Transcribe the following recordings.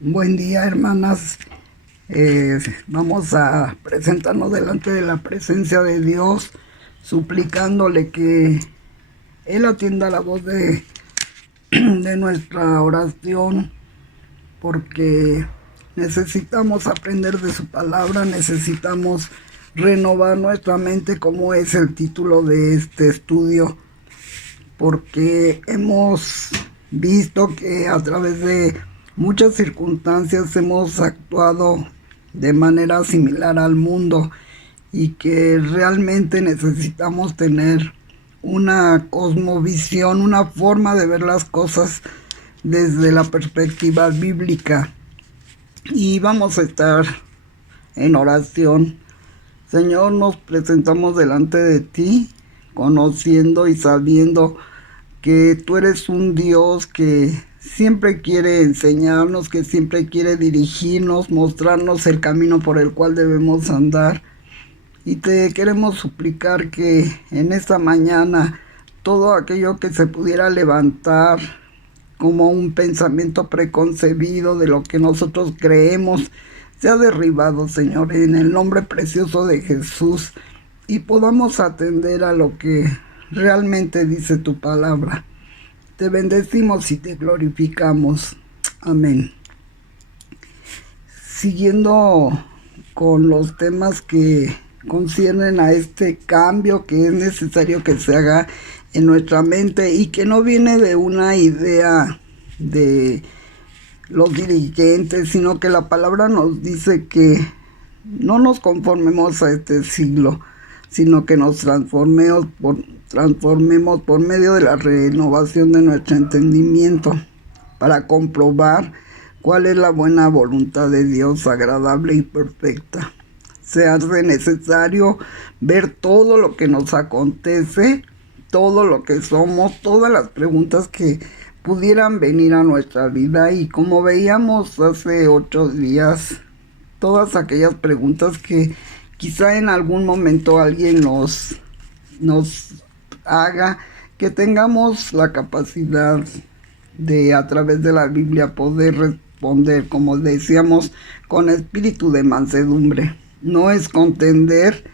Buen día, hermanas. Vamos a presentarnos delante de la presencia de Dios, suplicándole que Él atienda la voz de nuestra oración, porque necesitamos aprender de su palabra, necesitamos renovar nuestra mente, como es el título de este estudio, porque hemos visto que a través de muchas circunstancias hemos actuado de manera similar al mundo y que realmente necesitamos tener una cosmovisión, una forma de ver las cosas desde la perspectiva bíblica. Y vamos a estar en oración. Señor, nos presentamos delante de ti, conociendo y sabiendo que tú eres un Dios que siempre quiere enseñarnos, que siempre quiere dirigirnos, mostrarnos el camino por el cual debemos andar. Y te queremos suplicar que en esta mañana todo aquello que se pudiera levantar como un pensamiento preconcebido de lo que nosotros creemos sea derribado, Señor, en el nombre precioso de Jesús, y podamos atender a lo que realmente dice tu palabra. Te bendecimos y te glorificamos. Amén. Siguiendo con los temas que conciernen a este cambio que es necesario que se haga en nuestra mente y que no viene de una idea de los dirigentes, sino que la palabra nos dice que no nos conformemos a este siglo, sino que nos transformemos por medio de la renovación de nuestro entendimiento para comprobar cuál es la buena voluntad de Dios, agradable y perfecta. Se hace necesario ver todo lo que nos acontece, todo lo que somos, todas las preguntas que pudieran venir a nuestra vida, y como veíamos hace 8 días, todas aquellas preguntas que quizá en algún momento alguien nos haga, que tengamos la capacidad de, a través de la Biblia, poder responder, como decíamos, con espíritu de mansedumbre. No es contender,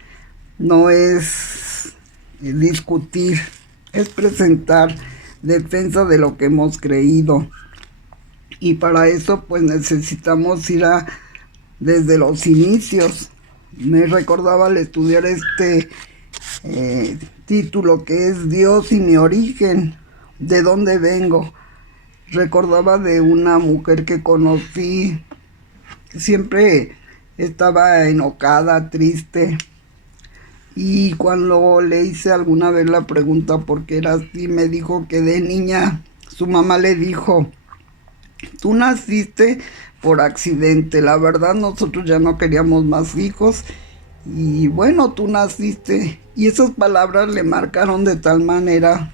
no es discutir, es presentar defensa de lo que hemos creído. Y para eso pues necesitamos ir desde los inicios. Me recordaba al estudiar este título, que es Dios y mi origen, de dónde vengo. Recordaba de una mujer que conocí, siempre estaba enojada, triste, y cuando le hice alguna vez la pregunta por qué era así, me dijo que de niña su mamá le dijo: tú naciste por accidente, la verdad nosotros ya no queríamos más hijos, y bueno, tú naciste. Y esas palabras le marcaron de tal manera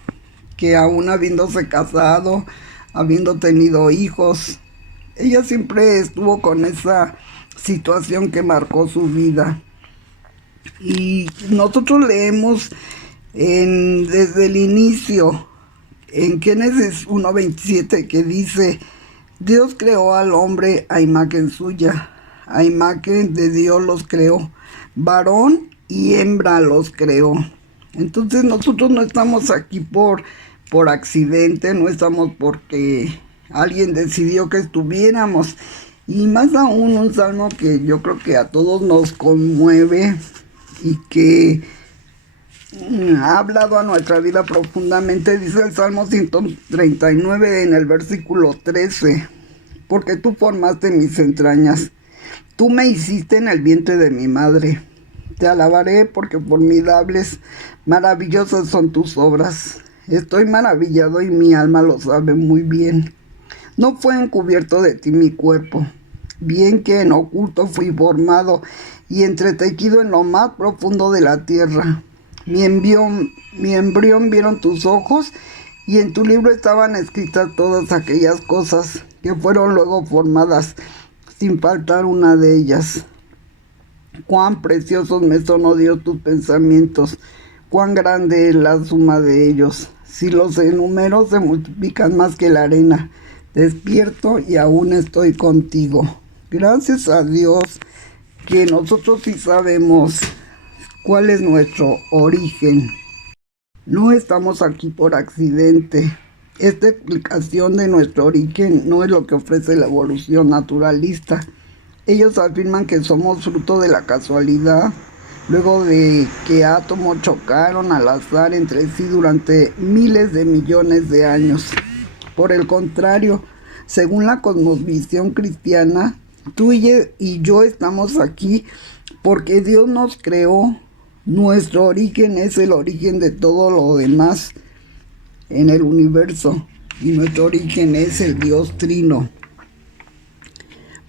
que aún habiéndose casado, habiendo tenido hijos, ella siempre estuvo con esa situación que marcó su vida. Y nosotros leemos desde el inicio, en Génesis 1:27, que dice: Dios creó al hombre a imagen suya, a imagen de Dios los creó, varón y hembra los creó. Entonces nosotros no estamos aquí por accidente, no estamos porque alguien decidió que estuviéramos. Y más aún, un salmo que yo creo que a todos nos conmueve y que ha hablado a nuestra vida profundamente, dice el Salmo 139 en el versículo 13: porque tú formaste mis entrañas, tú me hiciste en el vientre de mi madre. Te alabaré porque formidables, maravillosas son tus obras. Estoy maravillado y mi alma lo sabe muy bien. No fue encubierto de ti mi cuerpo, bien que en oculto fui formado y entretejido en lo más profundo de la tierra. Mi embrión vieron tus ojos, y en tu libro estaban escritas todas aquellas cosas que fueron luego formadas, sin faltar una de ellas. Cuán preciosos me son, oh Dios, tus pensamientos, cuán grande es la suma de ellos. Si los enumero se multiplican más que la arena. despierto y aún estoy contigo. Gracias a Dios que nosotros sí sabemos cuál es nuestro origen. No estamos aquí por accidente. Esta explicación de nuestro origen no es lo que ofrece la evolución naturalista. Ellos afirman que somos fruto de la casualidad, luego de que átomos chocaron al azar entre sí durante miles de millones de años. Por el contrario, según la cosmovisión cristiana, tú y yo estamos aquí porque Dios nos creó. Nuestro origen es el origen de todo lo demás en el universo y nuestro origen es el Dios Trino.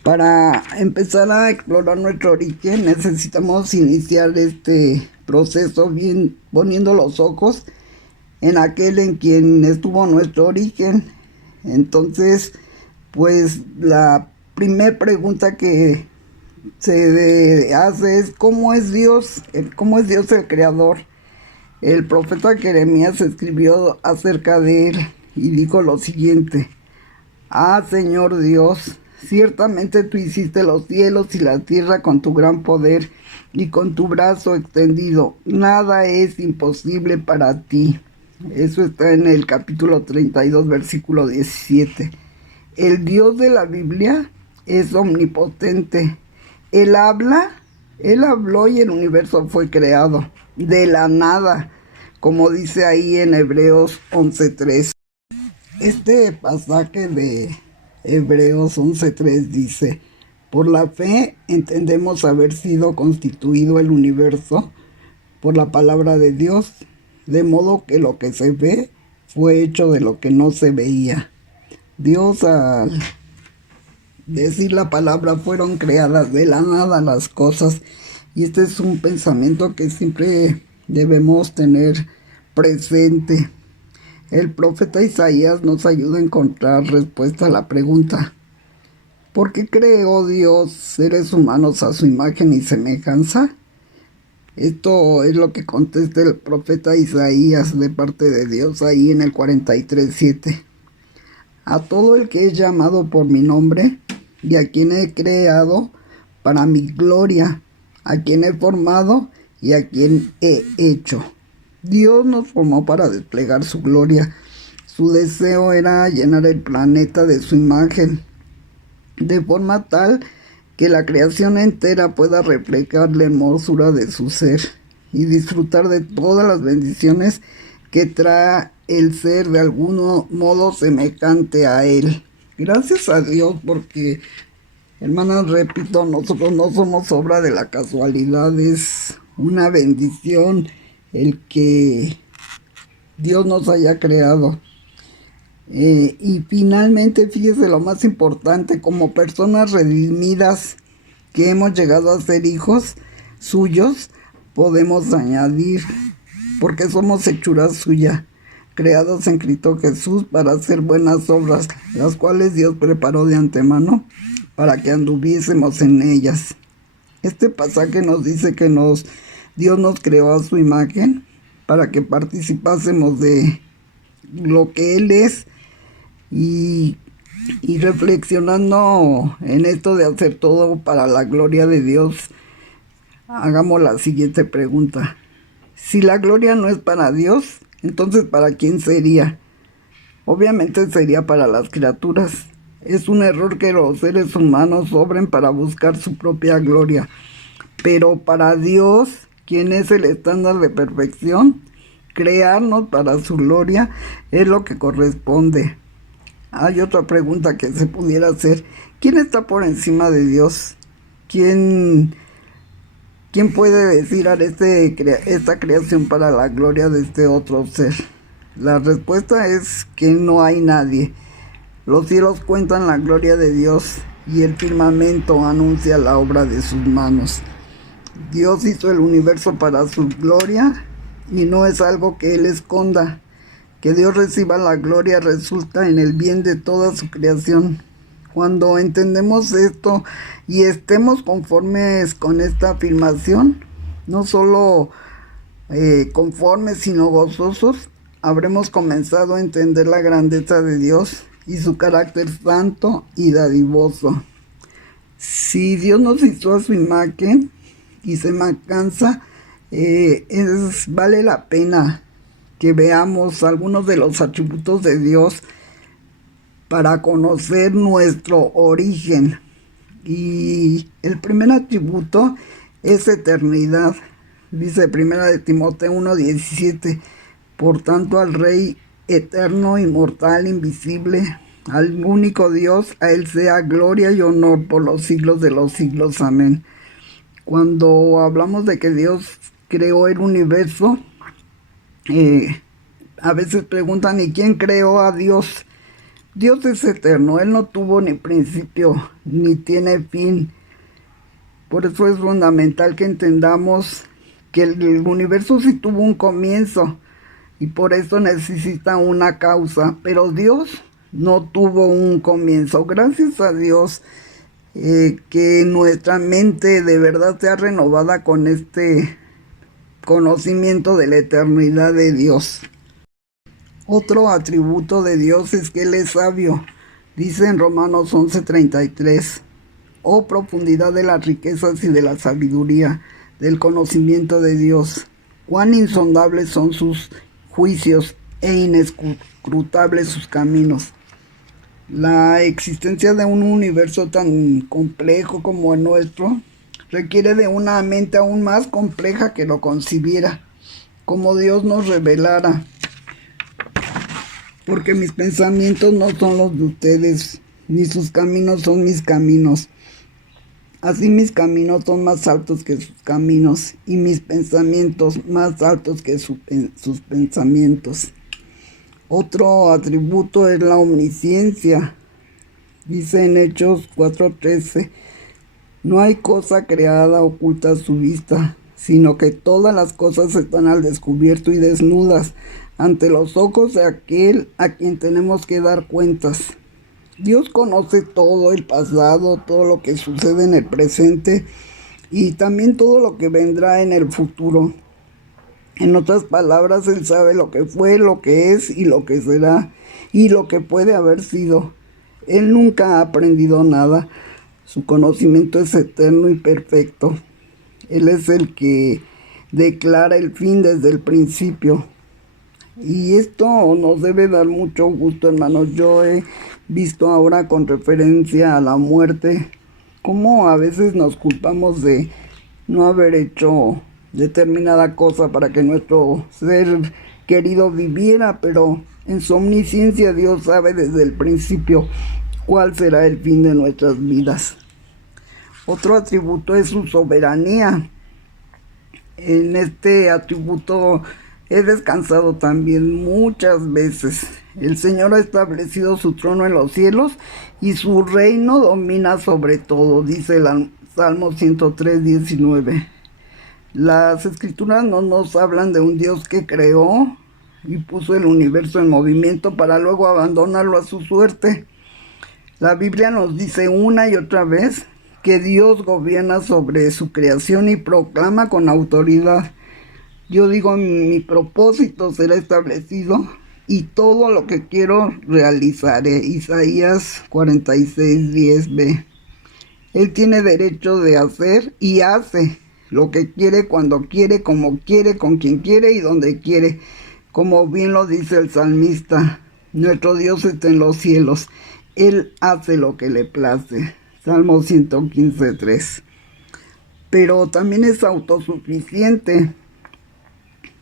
Para empezar a explorar nuestro origen necesitamos iniciar este proceso bien poniendo los ojos en aquel en quien estuvo nuestro origen. Entonces, pues la primera pregunta que se hace es ¿cómo es Dios? ¿Cómo es Dios el creador? El profeta Jeremías escribió acerca de él y dijo lo siguiente: Ah, Señor Dios, ciertamente tú hiciste los cielos y la tierra con tu gran poder y con tu brazo extendido. Nada es imposible para ti. Eso está en el capítulo 32, versículo 17. El Dios de la Biblia es omnipotente. Él habló y el universo fue creado de la nada, como dice ahí en Hebreos 11:3. Este pasaje de Hebreos 11:3 dice: por la fe entendemos haber sido constituido el universo por la palabra de Dios, de modo que lo que se ve fue hecho de lo que no se veía. Dios, al decir la palabra, fueron creadas de la nada las cosas, y este es un pensamiento que siempre debemos tener presente. El profeta Isaías nos ayuda a encontrar respuesta a la pregunta: ¿por qué creó Dios seres humanos a su imagen y semejanza? Esto es lo que contesta el profeta Isaías de parte de Dios ahí en el 43:7. A todo el que es llamado por mi nombre y a quien he creado para mi gloria, a quien he formado y a quien he hecho. Dios nos formó para desplegar su gloria. Su deseo era llenar el planeta de su imagen, de forma tal que la creación entera pueda reflejar la hermosura de su ser y disfrutar de todas las bendiciones que trae el ser de algún modo semejante a él. Gracias a Dios, porque, hermanas, repito, nosotros no somos obra de la casualidad, es una bendición el que Dios nos haya creado. Y finalmente, fíjese lo más importante: como personas redimidas que hemos llegado a ser hijos suyos, podemos añadir, porque somos hechura suya, creados en Cristo Jesús para hacer buenas obras, las cuales Dios preparó de antemano para que anduviésemos en ellas. Este pasaje nos dice que Dios nos creó a su imagen para que participásemos de lo que Él es, y reflexionando en esto de hacer todo para la gloria de Dios, hagamos la siguiente pregunta: si la gloria no es para Dios, entonces ¿para quién sería? Obviamente sería para las criaturas. Es un error que los seres humanos obren para buscar su propia gloria, pero para Dios, quien es el estándar de perfección, crearnos para su gloria es lo que corresponde. Hay otra pregunta que se pudiera hacer: ¿quién está por encima de Dios? ¿Quién puede decir a esta creación para la gloria de este otro ser? La respuesta es que no hay nadie. Los cielos cuentan la gloria de Dios y el firmamento anuncia la obra de sus manos. Dios hizo el universo para su gloria y no es algo que Él esconda. Que Dios reciba la gloria resulta en el bien de toda su creación. Cuando entendemos esto y estemos conformes con esta afirmación, no solo conformes sino gozosos, habremos comenzado a entender la grandeza de Dios y su carácter santo y dadivoso. Si Dios nos hizo a su imagen y semejanza, vale la pena que veamos algunos de los atributos de Dios para conocer nuestro origen. Y el primer atributo es eternidad. Dice 1 de Timoteo 1:17, por tanto al Rey eterno, inmortal, invisible, al único Dios, a Él sea gloria y honor por los siglos de los siglos. Amén. Cuando hablamos de que Dios creó el universo, a veces preguntan, ¿y quién creó a Dios? Dios es eterno, Él no tuvo ni principio, ni tiene fin. Por eso es fundamental que entendamos que el universo sí tuvo un comienzo y por eso necesita una causa, pero Dios no tuvo un comienzo. Gracias a Dios que nuestra mente de verdad sea renovada con este conocimiento de la eternidad de Dios. Otro atributo de Dios es que Él es sabio. Dice en Romanos 11:33, oh profundidad de las riquezas y de la sabiduría, del conocimiento de Dios. Cuán insondables son sus juicios e inescrutables sus caminos. La existencia de un universo tan complejo como el nuestro requiere de una mente aún más compleja que lo concibiera, como Dios nos revelara. Porque mis pensamientos no son los de ustedes, ni sus caminos son mis caminos. Así mis caminos son más altos que sus caminos, y mis pensamientos más altos que sus pensamientos. Otro atributo es la omnisciencia. Dice en Hechos 4:13, no hay cosa creada oculta a su vista, sino que todas las cosas están al descubierto y desnudas ante los ojos de aquel a quien tenemos que dar cuentas. Dios conoce todo el pasado, todo lo que sucede en el presente y también todo lo que vendrá en el futuro. En otras palabras, Él sabe lo que fue, lo que es y lo que será y lo que puede haber sido. Él nunca ha aprendido nada. Su conocimiento es eterno y perfecto. Él es el que declara el fin desde el principio. Y esto nos debe dar mucho gusto, hermanos. Yo he visto ahora con referencia a la muerte, cómo a veces nos culpamos de no haber hecho determinada cosa para que nuestro ser querido viviera, pero en su omnisciencia Dios sabe desde el principio cuál será el fin de nuestras vidas. Otro atributo es su soberanía. En este atributo he descansado también muchas veces. El Señor ha establecido su trono en los cielos y su reino domina sobre todo, dice el Salmo 103:19. Las escrituras no nos hablan de un Dios que creó y puso el universo en movimiento para luego abandonarlo a su suerte. La Biblia nos dice una y otra vez que Dios gobierna sobre su creación y proclama con autoridad. Yo digo, mi propósito será establecido y todo lo que quiero realizaré. Isaías 46:10b. Él tiene derecho de hacer y hace lo que quiere, cuando quiere, como quiere, con quien quiere y donde quiere. Como bien lo dice el salmista, nuestro Dios está en los cielos. Él hace lo que le place. Salmo 115:3. Pero también es autosuficiente.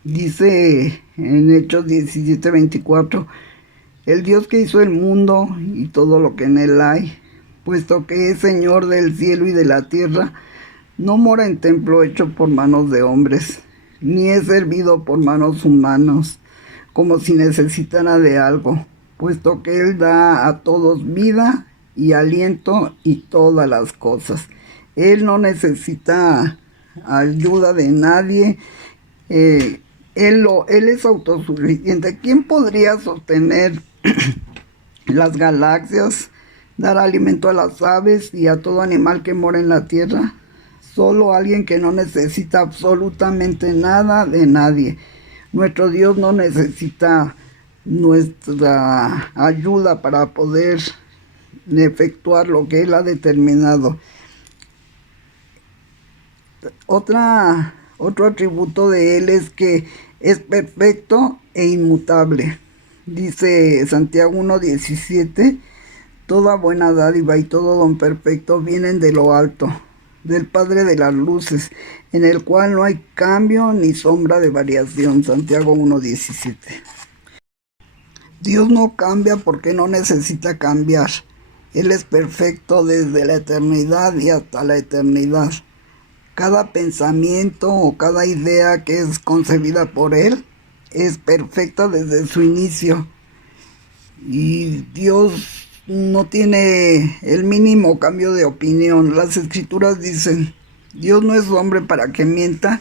Dice en Hechos 17:24, el Dios que hizo el mundo y todo lo que en él hay, puesto que es Señor del cielo y de la tierra, no mora en templo hecho por manos de hombres, ni es servido por manos humanos, como si necesitara de algo, puesto que Él da a todos vida y aliento y todas las cosas. Él no necesita ayuda de nadie. Él es autosuficiente. ¿Quién podría sostener las galaxias, dar alimento a las aves y a todo animal que mora en la tierra? Solo alguien que no necesita absolutamente nada de nadie. Nuestro Dios no necesita nuestra ayuda para poder efectuar lo que Él ha determinado. Otro atributo de Él es que es perfecto e inmutable. Dice Santiago 1:17, toda buena dádiva y todo don perfecto vienen de lo alto, del Padre de las luces, en el cual no hay cambio ni sombra de variación. Santiago 1:17. Dios no cambia porque no necesita cambiar. Él es perfecto desde la eternidad y hasta la eternidad. Cada pensamiento o cada idea que es concebida por Él es perfecta desde su inicio. Y Dios no tiene el mínimo cambio de opinión. Las Escrituras dicen, Dios no es hombre para que mienta,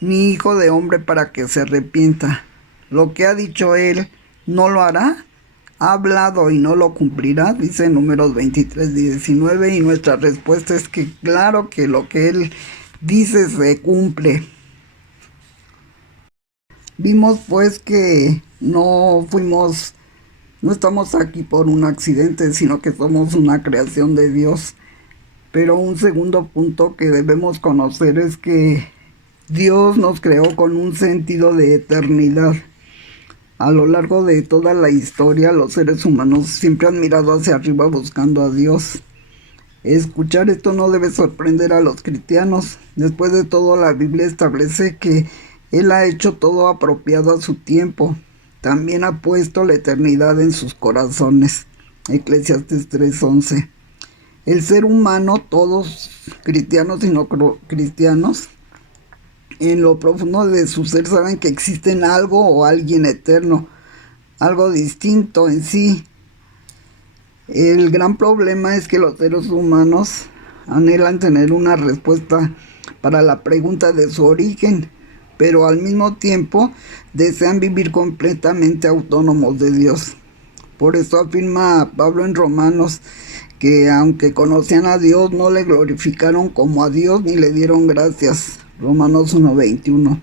ni hijo de hombre para que se arrepienta. Lo que ha dicho Él, ¿no lo hará? ¿Ha hablado y no lo cumplirá? Dice Números 23:19, y nuestra respuesta es que claro que lo que Él dice se cumple. Vimos pues que no estamos aquí por un accidente, sino que somos una creación de Dios. Pero un segundo punto que debemos conocer es que Dios nos creó con un sentido de eternidad. A lo largo de toda la historia, los seres humanos siempre han mirado hacia arriba buscando a Dios. Escuchar esto no debe sorprender a los cristianos. Después de todo, la Biblia establece que Él ha hecho todo apropiado a su tiempo. También ha puesto la eternidad en sus corazones. Eclesiastés 3:11. El ser humano, todos cristianos y no cristianos, en lo profundo de su ser saben que existen algo o alguien eterno, algo distinto en sí. El gran problema es que los seres humanos anhelan tener una respuesta para la pregunta de su origen, pero al mismo tiempo desean vivir completamente autónomos de Dios. Por eso afirma Pablo en Romanos que aunque conocían a Dios, no le glorificaron como a Dios ni le dieron gracias. Romanos 1:21.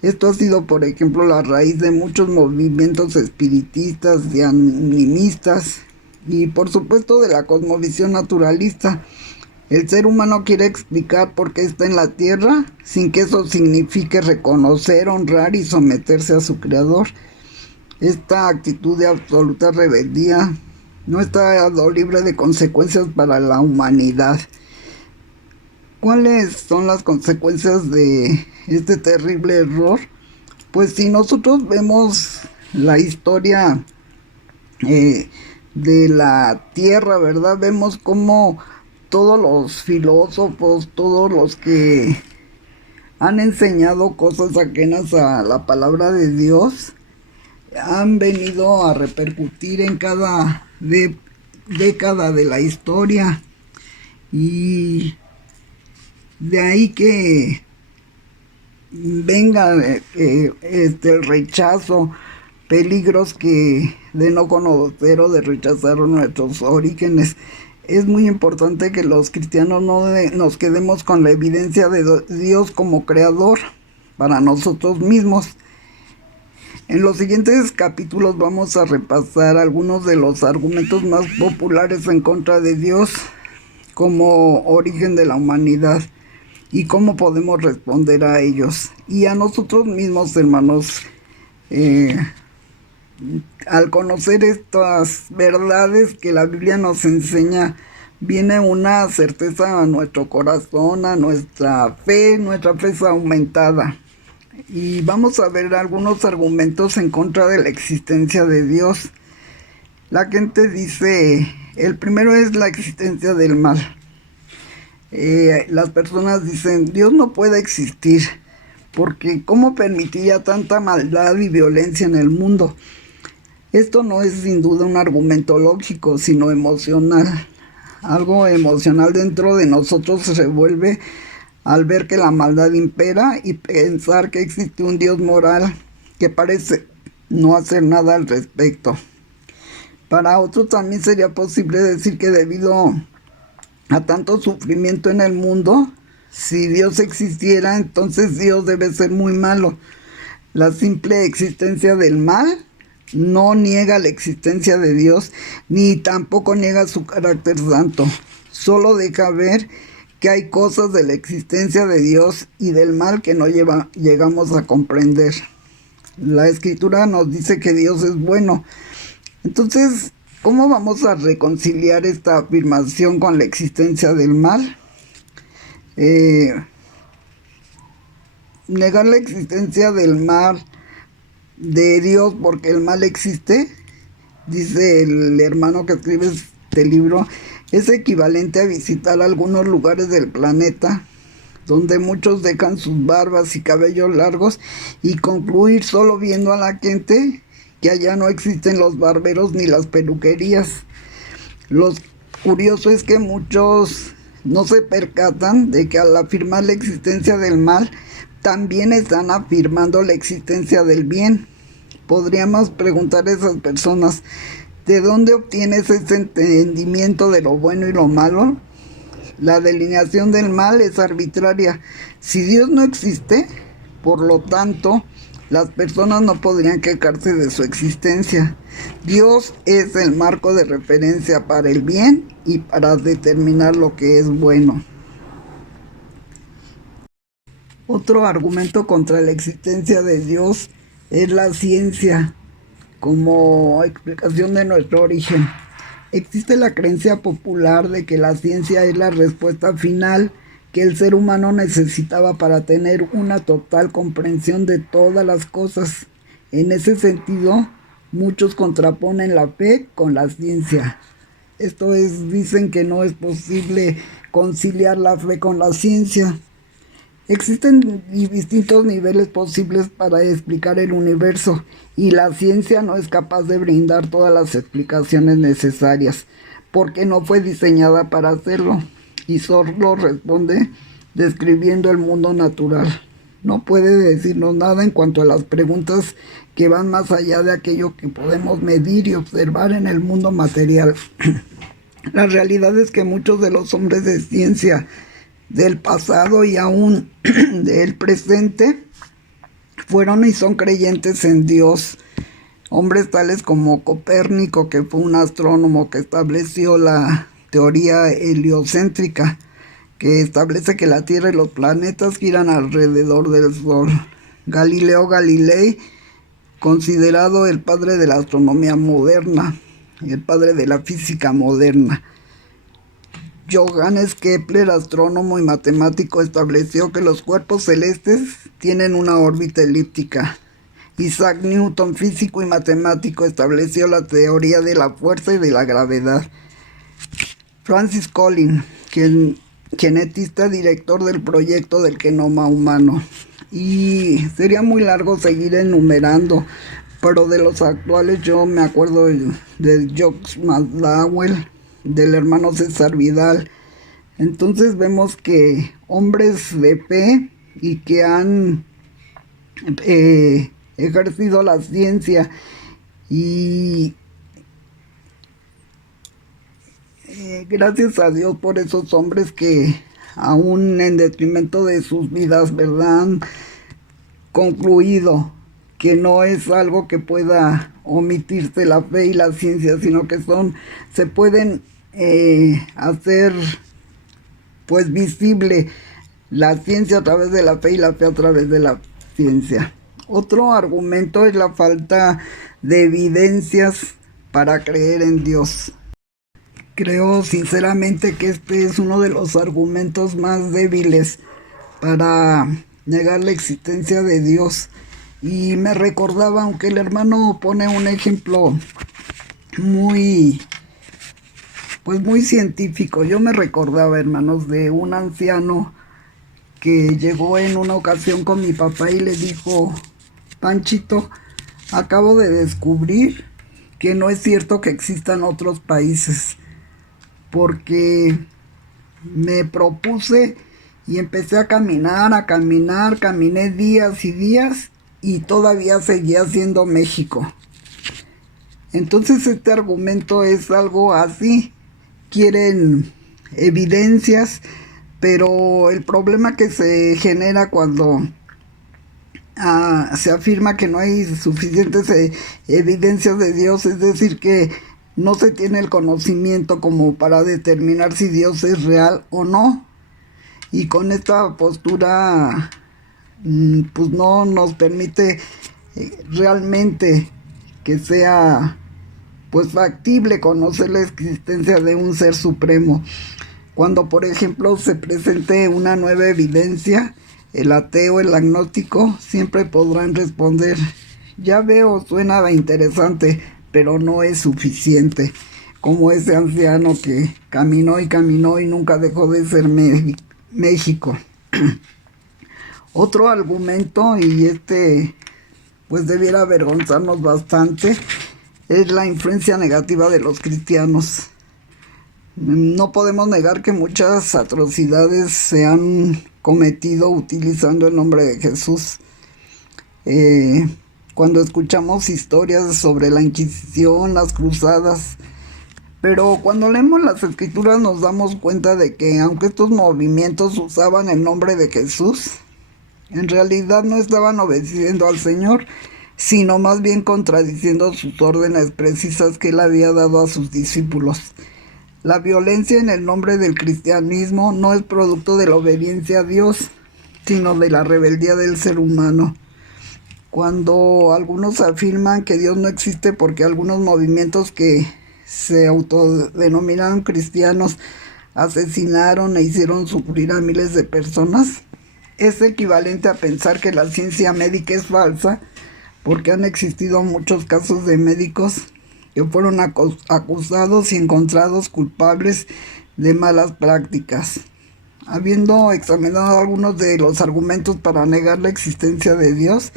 Esto ha sido, por ejemplo, la raíz de muchos movimientos espiritistas y animistas, y por supuesto de la cosmovisión naturalista. El ser humano quiere explicar por qué está en la tierra, sin que eso signifique reconocer, honrar y someterse a su creador. Esta actitud de absoluta rebeldía no está libre de consecuencias para la humanidad. ¿Cuáles son las consecuencias de este terrible error? Pues si nosotros vemos la historia de la tierra, ¿verdad? Vemos cómo todos los filósofos, todos los que han enseñado cosas ajenas a la palabra de Dios, han venido a repercutir en cada década de la historia. Y de ahí que venga el rechazo, peligros que de no conocer o de rechazar nuestros orígenes. Es muy importante que los cristianos no nos quedemos con la evidencia de Dios como creador para nosotros mismos. En los siguientes capítulos vamos a repasar algunos de los argumentos más populares en contra de Dios como origen de la humanidad y cómo podemos responder a ellos. Y a nosotros mismos, hermanos, al conocer estas verdades que la Biblia nos enseña, viene una certeza a nuestro corazón, a nuestra fe es aumentada. Y vamos a ver algunos argumentos en contra de la existencia de Dios. La gente dice, el primero es la existencia del mal. Las personas dicen, Dios no puede existir, porque ¿cómo permitiría tanta maldad y violencia en el mundo? Esto no es sin duda un argumento lógico, sino emocional. Algo emocional dentro de nosotros se revuelve al ver que la maldad impera y pensar que existe un Dios moral que parece no hacer nada al respecto. Para otros también sería posible decir que debido a tanto sufrimiento en el mundo, si Dios existiera, entonces Dios debe ser muy malo. La simple existencia del mal no niega la existencia de Dios, ni tampoco niega su carácter santo. Solo deja ver que hay cosas de la existencia de Dios y del mal que no llegamos a comprender. La Escritura nos dice que Dios es bueno. Entonces, ¿cómo vamos a reconciliar esta afirmación con la existencia del mal? Negar la existencia del mal de Dios porque el mal existe, dice el hermano que escribe este libro, es equivalente a visitar algunos lugares del planeta donde muchos dejan sus barbas y cabellos largos y concluir solo viendo a la gente que allá no existen los barberos ni las peluquerías. Lo curioso es que muchos no se percatan de que al afirmar la existencia del mal, también están afirmando la existencia del bien. Podríamos preguntar a esas personas, ¿de dónde obtienes ese entendimiento de lo bueno y lo malo? La delineación del mal es arbitraria. Si Dios no existe, por lo tanto, las personas no podrían quejarse de su existencia. Dios es el marco de referencia para el bien y para determinar lo que es bueno. Otro argumento contra la existencia de Dios es la ciencia como explicación de nuestro origen. Existe la creencia popular de que la ciencia es la respuesta final que el ser humano necesitaba para tener una total comprensión de todas las cosas. En ese sentido, muchos contraponen la fe con la ciencia. Esto es, dicen que no es posible conciliar la fe con la ciencia. Existen distintos niveles posibles para explicar el universo y la ciencia no es capaz de brindar todas las explicaciones necesarias porque no fue diseñada para hacerlo y solo responde describiendo el mundo natural. No puede decirnos nada en cuanto a las preguntas que van más allá de aquello que podemos medir y observar en el mundo material. La realidad es que muchos de los hombres de ciencia del pasado y aún del presente fueron y son creyentes en Dios. Hombres tales como Copérnico, que fue un astrónomo que estableció la teoría heliocéntrica, que establece que la Tierra y los planetas giran alrededor del Sol. Galileo Galilei, considerado el padre de la astronomía moderna, el padre de la física moderna. Johannes Kepler, astrónomo y matemático, estableció que los cuerpos celestes tienen una órbita elíptica. Isaac Newton, físico y matemático, estableció la teoría de la fuerza y de la gravedad. Francis Collins, genetista, director del proyecto del genoma humano. Y sería muy largo seguir enumerando, pero de los actuales yo me acuerdo de Jacques McDowell, del hermano César Vidal. Entonces vemos que hombres de fe y que han ejercido la ciencia y gracias a Dios por esos hombres que aún en detrimento de sus vidas, ¿verdad?, han concluido que no es algo que pueda omitirse la fe y la ciencia, sino que se pueden hacer pues visible la ciencia a través de la fe y la fe a través de la ciencia. Otro argumento es la falta de evidencias para creer en Dios. Creo sinceramente que este es uno de los argumentos más débiles para negar la existencia de Dios. Y me recordaba, aunque el hermano pone un ejemplo muy científico, yo me recordaba, hermanos, de un anciano que llegó en una ocasión con mi papá y le dijo: Panchito, acabo de descubrir que no es cierto que existan otros países, porque me propuse y empecé a caminar, caminé días y días y todavía seguía siendo México. Entonces este argumento es algo así, quieren evidencias, pero el problema que se genera cuando se afirma que no hay suficientes evidencias de Dios, es decir, que no se tiene el conocimiento como para determinar si Dios es real o no. Y con esta postura, pues no nos permite realmente que sea pues factible conocer la existencia de un ser supremo. Cuando, por ejemplo, se presente una nueva evidencia, el ateo, el agnóstico, siempre podrán responder: ya veo, suena interesante, pero no es suficiente. Como ese anciano que caminó y caminó y nunca dejó de ser México. Otro argumento, y pues debiera avergonzarnos bastante, es la influencia negativa de los cristianos. No podemos negar que muchas atrocidades se han cometido utilizando el nombre de Jesús. Cuando escuchamos historias sobre la Inquisición, las cruzadas, pero cuando leemos las escrituras nos damos cuenta de que aunque estos movimientos usaban el nombre de Jesús, en realidad no estaban obedeciendo al Señor, sino más bien contradiciendo sus órdenes precisas que Él había dado a sus discípulos. La violencia en el nombre del cristianismo no es producto de la obediencia a Dios, sino de la rebeldía del ser humano. Cuando algunos afirman que Dios no existe porque algunos movimientos que se autodenominaron cristianos asesinaron e hicieron sufrir a miles de personas, es equivalente a pensar que la ciencia médica es falsa, porque han existido muchos casos de médicos que fueron acusados y encontrados culpables de malas prácticas. Habiendo examinado algunos de los argumentos para negar la existencia de Dios,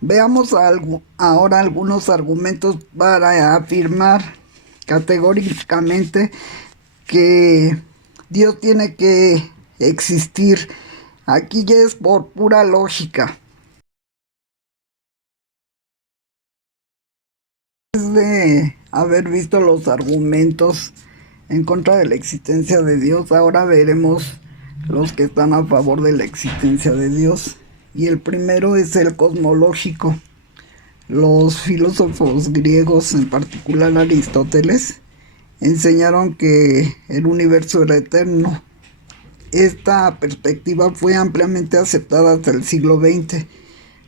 veamos ahora algunos argumentos para afirmar categóricamente que Dios tiene que existir. Aquí ya es por pura lógica. De haber visto los argumentos en contra de la existencia de Dios, ahora veremos los que están a favor de la existencia de Dios. Y el primero es el cosmológico. Los filósofos griegos, en particular Aristóteles, enseñaron que el universo era eterno. Esta perspectiva fue ampliamente aceptada hasta el siglo XX.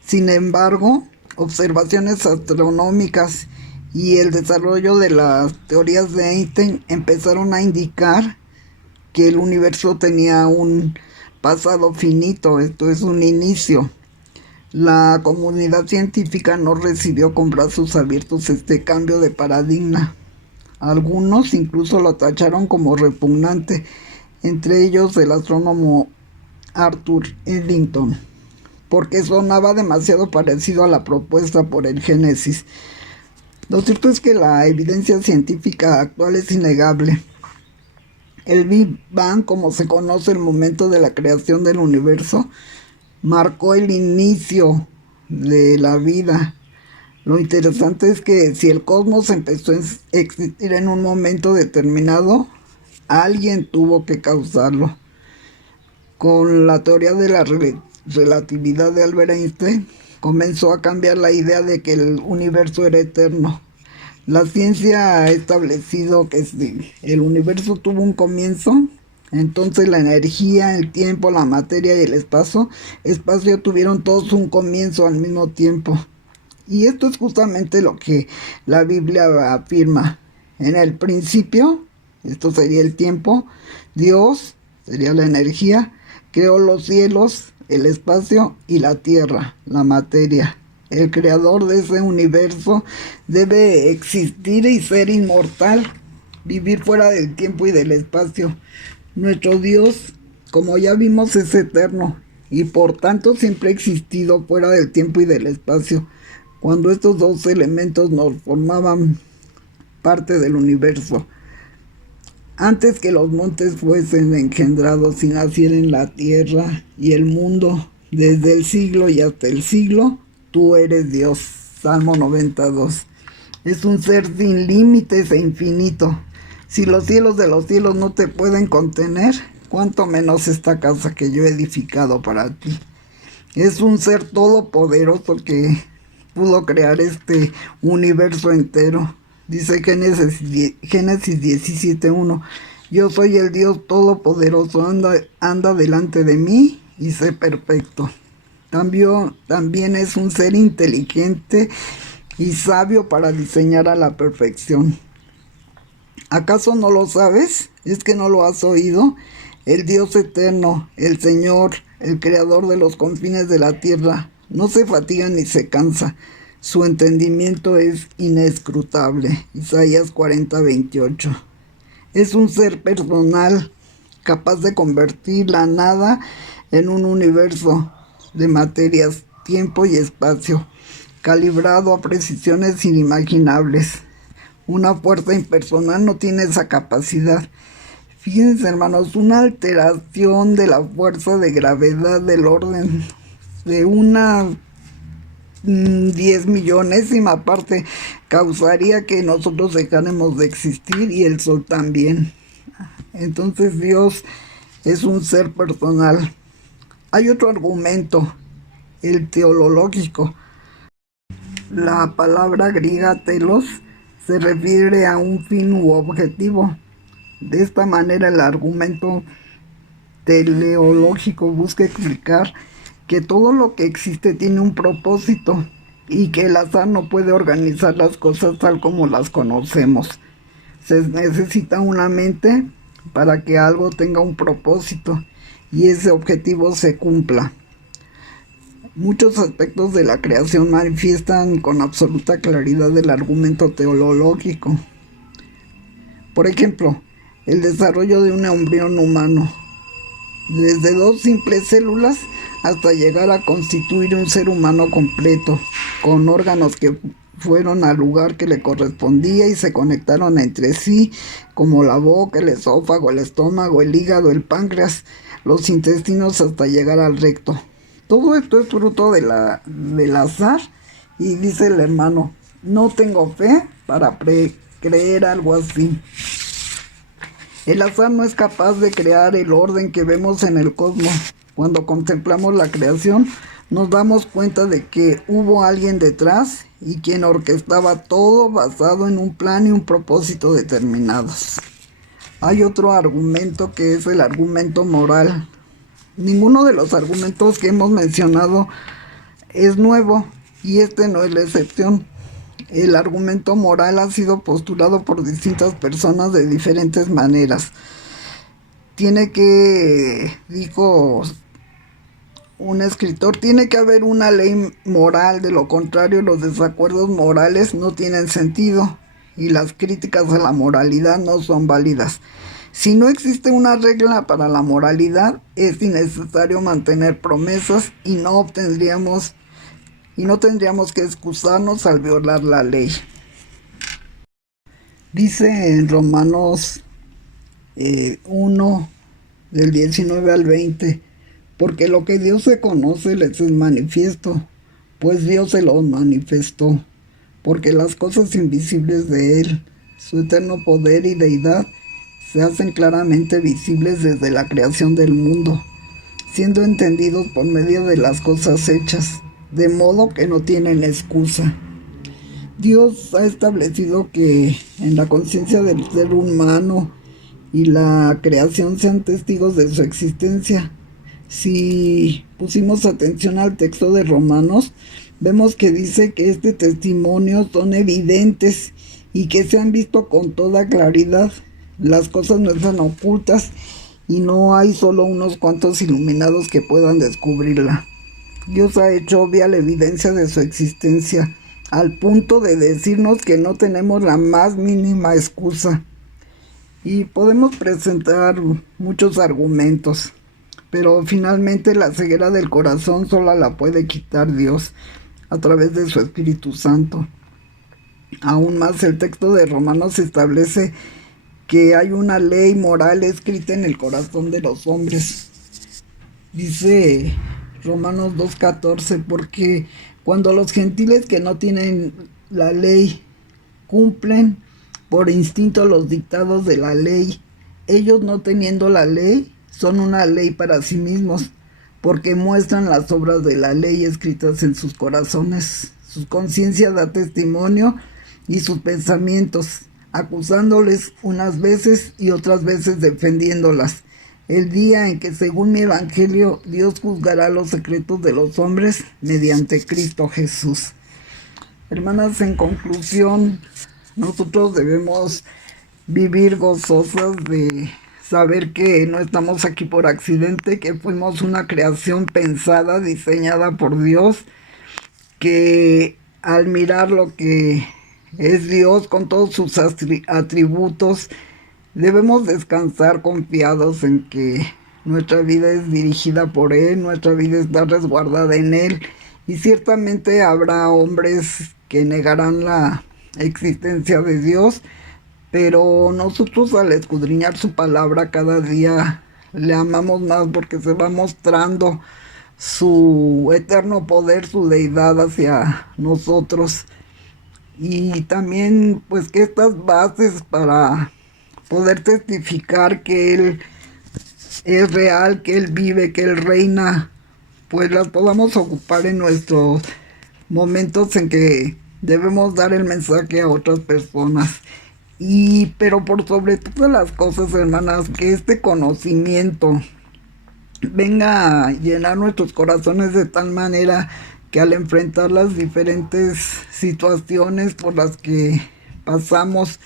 Sin embargo, observaciones astronómicas y el desarrollo de las teorías de Einstein empezaron a indicar que el universo tenía un pasado finito, esto es, un inicio. La comunidad científica no recibió con brazos abiertos este cambio de paradigma. Algunos incluso lo tacharon como repugnante, entre ellos el astrónomo Arthur Eddington, porque sonaba demasiado parecido a la propuesta por el Génesis. Lo cierto es que la evidencia científica actual es innegable. El Big Bang, como se conoce el momento de la creación del universo, marcó el inicio de la vida. Lo interesante es que si el cosmos empezó a existir en un momento determinado, alguien tuvo que causarlo. Con la teoría de la relatividad de Albert Einstein, comenzó a cambiar la idea de que el universo era eterno. La ciencia ha establecido que si el universo tuvo un comienzo, entonces la energía, el tiempo, la materia y el espacio tuvieron todos un comienzo al mismo tiempo. Y esto es justamente lo que la Biblia afirma. En el principio, esto sería el tiempo, Dios, sería la energía, creó los cielos, el espacio y la tierra, la materia. El creador de ese universo debe existir y ser inmortal, vivir fuera del tiempo y del espacio. Nuestro Dios, como ya vimos, es eterno y por tanto siempre ha existido fuera del tiempo y del espacio, cuando estos dos elementos nos formaban parte del universo. Antes que los montes fuesen engendrados y nacieran la tierra y el mundo, desde el siglo y hasta el siglo, tú eres Dios. Salmo 92. Es un ser sin límites e infinito. Si los cielos de los cielos no te pueden contener, cuánto menos esta casa que yo he edificado para ti. Es un ser todopoderoso que pudo crear este universo entero. Dice Génesis 17:1. Yo soy el Dios todopoderoso, anda delante de mí y sé perfecto. También es un ser inteligente y sabio para diseñar a la perfección. ¿Acaso no lo sabes? ¿Es que no lo has oído? El Dios eterno, el Señor, el creador de los confines de la tierra, no se fatiga ni se cansa. Su entendimiento es inescrutable. Isaías 40:28. Es un ser personal, capaz de convertir la nada en un universo de materias, tiempo y espacio, calibrado a precisiones inimaginables. Una fuerza impersonal no tiene esa capacidad. Fíjense, hermanos, una alteración de la fuerza de gravedad del orden de una 10 millonésima parte causaría que nosotros dejáramos de existir y el sol también. Entonces Dios es un ser personal. Hay otro argumento, el teológico. La palabra griega telos se refiere a un fin u objetivo. De esta manera el argumento teleológico busca explicar que todo lo que existe tiene un propósito y que el azar no puede organizar las cosas tal como las conocemos. Se necesita una mente para que algo tenga un propósito y ese objetivo se cumpla. Muchos aspectos de la creación manifiestan con absoluta claridad el argumento teológico. Por ejemplo, el desarrollo de un embrión humano, desde 2 simples células hasta llegar a constituir un ser humano completo, con órganos que fueron al lugar que le correspondía y se conectaron entre sí, como la boca, el esófago, el estómago, el hígado, el páncreas, los intestinos hasta llegar al recto. Todo esto es fruto del azar, y dice el hermano, no tengo fe para creer algo así. El azar no es capaz de crear el orden que vemos en el cosmos. Cuando contemplamos la creación, nos damos cuenta de que hubo alguien detrás y quien orquestaba todo basado en un plan y un propósito determinados. Hay otro argumento que es el argumento moral. Ninguno de los argumentos que hemos mencionado es nuevo y este no es la excepción. El argumento moral ha sido postulado por distintas personas de diferentes maneras. Dijo un escritor, tiene que haber una ley moral, de lo contrario los desacuerdos morales no tienen sentido y las críticas a la moralidad no son válidas. Si no existe una regla para la moralidad, es innecesario mantener promesas y no tendríamos que excusarnos al violar la ley. Dice en Romanos 1, del 19 al 20, porque lo que Dios se conoce les es manifiesto, pues Dios se lo manifestó, porque las cosas invisibles de Él, su eterno poder y deidad, se hacen claramente visibles desde la creación del mundo, siendo entendidos por medio de las cosas hechas, de modo que no tienen excusa. Dios ha establecido que en la conciencia del ser humano y la creación sean testigos de su existencia. Si pusimos atención al texto de Romanos, vemos que dice que este testimonio son evidentes y que se han visto con toda claridad. Las cosas no están ocultas y no hay solo unos cuantos iluminados que puedan descubrirla. Dios ha hecho obvia la evidencia de su existencia, al punto de decirnos que no tenemos la más mínima excusa. Y podemos presentar muchos argumentos, pero finalmente la ceguera del corazón solo la puede quitar Dios a través de su Espíritu Santo. Aún más, el texto de Romanos establece que hay una ley moral escrita en el corazón de los hombres. Dice Romanos 2:14, porque cuando los gentiles que no tienen la ley cumplen por instinto los dictados de la ley, ellos no teniendo la ley son una ley para sí mismos, porque muestran las obras de la ley escritas en sus corazones. Su conciencia da testimonio y sus pensamientos, acusándoles unas veces y otras veces defendiéndolas. El día en que, según mi evangelio, Dios juzgará los secretos de los hombres mediante Cristo Jesús. Hermanas, en conclusión, nosotros debemos vivir gozosas de saber que no estamos aquí por accidente, que fuimos una creación pensada, diseñada por Dios, que al mirar lo que es Dios con todos sus atributos, debemos descansar confiados en que nuestra vida es dirigida por Él, nuestra vida está resguardada en Él, y ciertamente habrá hombres que negarán la existencia de Dios, pero nosotros al escudriñar su palabra cada día le amamos más porque se va mostrando su eterno poder, su deidad hacia nosotros. Y también pues que estas bases para poder testificar que Él es real, que Él vive, que Él reina, pues las podamos ocupar en nuestros momentos en que debemos dar el mensaje a otras personas. Pero por sobre todas las cosas, hermanas, que este conocimiento venga a llenar nuestros corazones de tal manera que al enfrentar las diferentes situaciones por las que pasamos,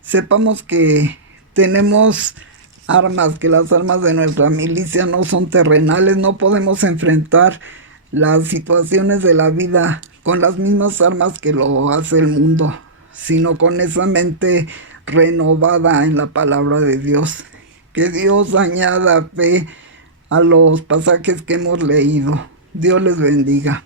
sepamos que tenemos armas, que las armas de nuestra milicia no son terrenales, no podemos enfrentar las situaciones de la vida con las mismas armas que lo hace el mundo, sino con esa mente renovada en la palabra de Dios. Que Dios añada fe a los pasajes que hemos leído. Dios les bendiga.